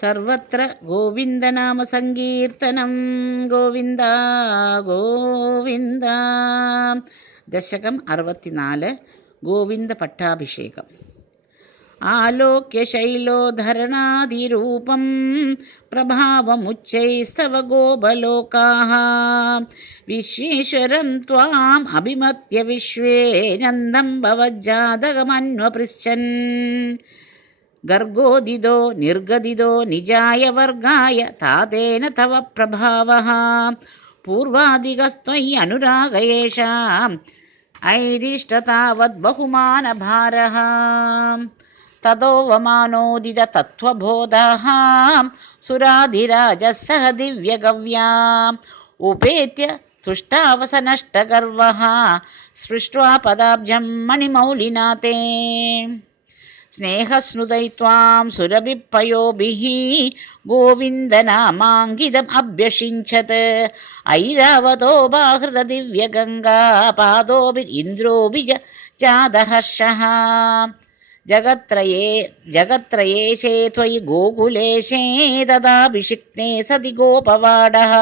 സർവത്ര ഗോവിന്ദനാമസങ്കീർത്തനം. ഗോവിന്ദ ഗോവിന്ദ. ദശകം 64. ഗോവിന്ദ പട്ടാഭിഷേകം. ആലോക്യ ശൈലോധരണാതിരൂപം പ്രഭാവമുച്ചൈസ്തവ ഗോപലോകാഃ വിശ്വേശ്വരം ത്വാം അഭിമത്യ വിശ്വേ നന്ദം ഭവജ്ജാതകമന്വപൃച്ഛൻ ഗർഗോദിതോ നിർഗദിതോ നിജായ വർഗായ താതേന തവ പ്രഭാവഃ പൂർവാദികസ്ത്വയി അനുരാഗയേഷാം ഐദിഷ്ടതാവത് ബഹുമാനഭാരഃ തതോ വമാനോദിത തത്വബോധഃ സുരാധിരാജः സഹ ദിവ്യഗവ്യാം ഉപേത്യ തുഷ്ടാവസനഷ്ടഗർവഃ സ്പൃष्ट्वा പദാബ്ജം മണിമൗലിനാ തേ സ്നേഹസ്നുതൈത്വാം സുരഭിപ്പയോഭിഃ ഗോവിന്ദനാമാങ്കിതം അഭ്യഷിഞ്ചത് ഐരാവതോ ബാഹൃത ദിവ്യഗംഗാ പാദോഭിരിന്ദ്രോഭിജ ജാതഹർഷഃ ജഗത്രയേശേ ത്വയി ഗോകുലേശേ തദാഭിഷിക്തേ സതി ഗോപവാടഃ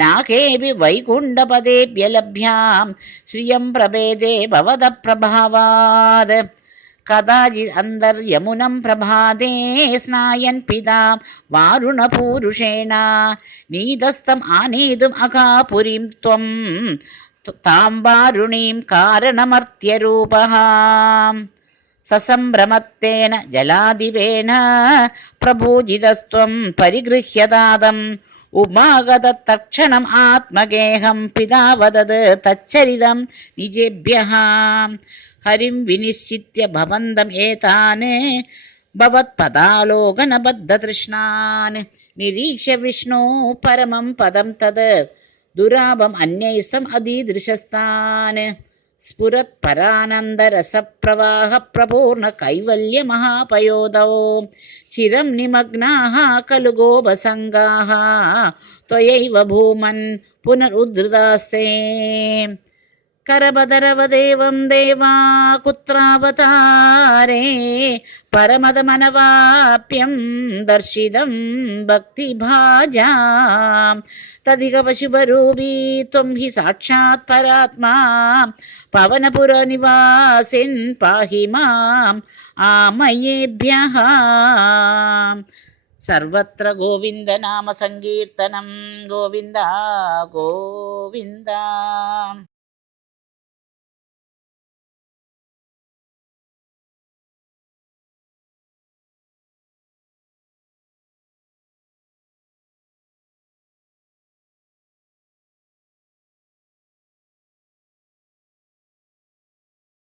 നാകേപി വൈകുണ്ഠപദേഭ്യ ലഭ്യാം ശ്രിയം പ്രഭേദേ ഭവത പ്രഭാവാത് കഥാചിത് അന്തർയമുനം പ്രഭാതേ സ്നായൻ പിതാ വാരുണപൂരുഷേണ നീതസ്ഥം ആനേതും അകാപുരീം ത്വം താം വാരുണീം കാരണമർത്യരൂപഃ സസംഭ്രമത്തേന ജലാധിപേന പ്രഭൂജിതസ്ത്വം പരിഗൃഹ്യതാദം ഉമാഗത തക്ഷണം ആത്മഗേഹം പിതാ വദത് തച്ചരിതം നിജേഭ്യഃ ഹരിം വിനിശ്ചിത്യ ഭവന്തം ഏതാൻ ഭവത്പദാലോകനബദ്ധതൃഷ്ണാൻ നിരീക്ഷ്യ വിഷ്ണോ പരമം പദം തത് ദുരാപം അന്യൈസ്ത്വം അദീദൃശസ്താൻ സ്ഫുരത് പരാനന്ദരസപ്രവാഹ പ്രപൂർണ കൈവല്യ മഹാപയോധോ ചിരം നിമഗ്നാഃ ഖലു ഗോപസംഗാഃ ത്വയൈവ ഭൂമൻ പുനരുദ്ധൃതാസ്തേ കരപദരവദേവം ദേവാ കുത്രാവതാരേ പരമദമനവാപ്യം ദർശിതം ഭക്തിഭാജാം തദിക പശുപരൂപീ ത്വം ഹി സാക്ഷാത് പരാത്മാ പവനപുരനിവാസിൻ പാഹി മാം ആമയേഭ്യഃ. സർവത്ര ഗോവിന്ദനാമസങ്കീർത്തനം. ഗോവിന്ദ ഗോവിന്ദ.